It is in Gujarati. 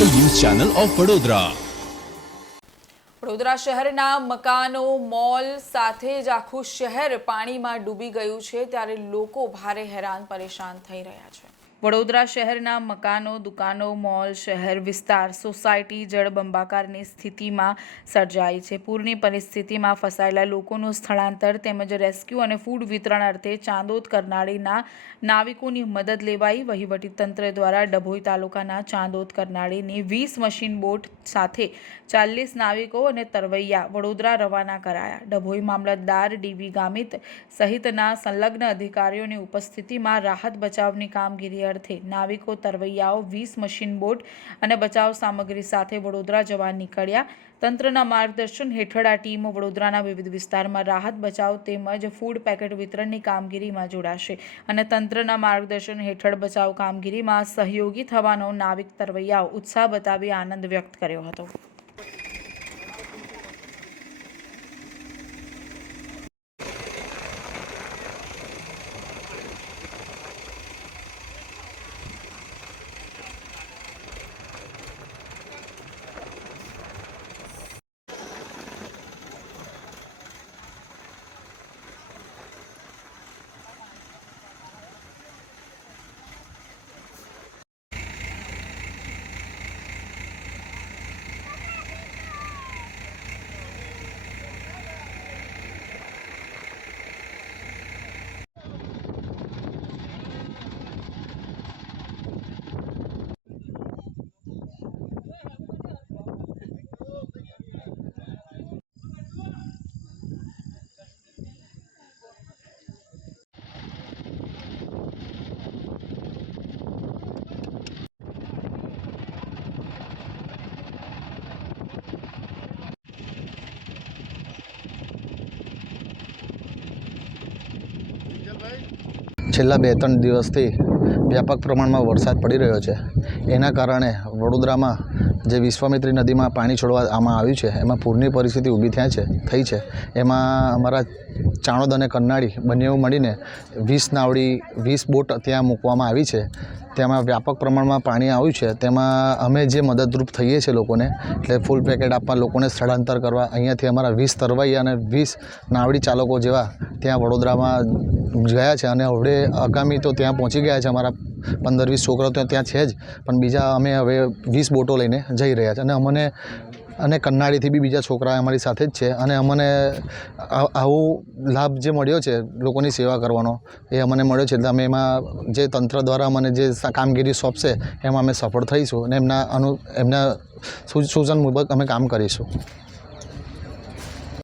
Channel of Vadodara. વડોદરા શહેરના મકાનો, મોલ સાથે જ આખું શહેર પાણીમાં ડૂબી ગયું છે, ત્યારે લોકો ભારે હેરાન પરેશાન થઈ રહ્યા છે. વડોદરા શહેરના મકાનો, દુકાનો, મોલ, શહેર વિસ્તાર, સોસાયટી, જળબંબાકારની સ્થિતિમાં સર્જાઈ છે. પૂરની પરિસ્થિતિમાં ફસાયેલા લોકોનું સ્થળાંતર તેમજ રેસ્ક્યુ અને ફૂડ વિતરણ અર્થે ચાંદોદ કરનાળીના નાવિકોની મદદ લેવાઈ વહીવટીતંત્ર દ્વારા ડભોઈ તાલુકાના ચાંદોદ કરનાળીની વીસ મશીન બોટ સાથે ચાલીસ નાવિકો અને તરવૈયા વડોદરા રવાના કરાયા. ડભોઈ મામલતદાર ડીવી ગામિત સહિતના સંલગ્ન અધિકારીઓની ઉપસ્થિતિમાં રાહત બચાવની કામગીરી અર્થે નાવિકો, તરવૈયાઓ, વીસ મશીન બોટ અને બચાવ સામગ્રી સાથે વડોદરા જવા નીકળ્યા. તંત્રના માર્ગદર્શન હેઠળ આ ટીમ વડોદરાના વિવિધ વિસ્તારમાં રાહત બચાવ તેમજ ફૂડ પેકેટ વિતરણની કામગીરીમાં જોડાશે અને તંત્રના માર્ગદર્શન હેઠળ બચાવ કામગીરીમાં સહયોગી થવાનો નાવિક, તરવૈયાઓ ઉત્સાહ બતાવી આનંદ વ્યક્ત કર્યો હતો. છેલ્લા બે ત્રણ દિવસથી વ્યાપક પ્રમાણમાં વરસાદ પડી રહ્યો છે. એના કારણે વડોદરામાં જે વિશ્વામિત્રી નદીમાં પાણી છોડવામાં આવ્યું છે, એમાં પૂરની પરિસ્થિતિ ઊભી થયા છે, થઈ છે. એમાં અમારા ચાણોદ અને કન્નાળી બંને મળીને વીસ નાવડી, વીસ બોટ ત્યાં મૂકવામાં આવી છે. તેમાં વ્યાપક પ્રમાણમાં પાણી આવ્યું છે. તેમાં અમે જે મદદરૂપ થઈએ છીએ લોકોને, એટલે ફૂલ પેકેટ આપવા, લોકોને સ્થળાંતર કરવા, અહીંયાથી અમારા વીસ તરવાઈ અને વીસ નાવડી ચાલકો જેવા ત્યાં વડોદરામાં ગયા છે અને હવે આગામી તો ત્યાં પહોંચી ગયા છે અમારા પંદર વીસ છોકરાઓ તો ત્યાં છે જ. પણ બીજા અમે હવે વીસ બોટો લઈને જઈ રહ્યા છે અને અમને અને કન્નાડીથી બી બીજા છોકરા અમારી સાથે જ છે. અને અમને આવું લાભ જે મળ્યો છે લોકોની સેવા કરવાનો, એ અમને મળ્યો છે. એટલે અમે એમાં જે તંત્ર દ્વારા અમને જે કામગીરી સોંપશે, એમાં અમે સફળ થઈશું અને એમના અનુ એમના સૂચન મુજબ અમે કામ કરીશું.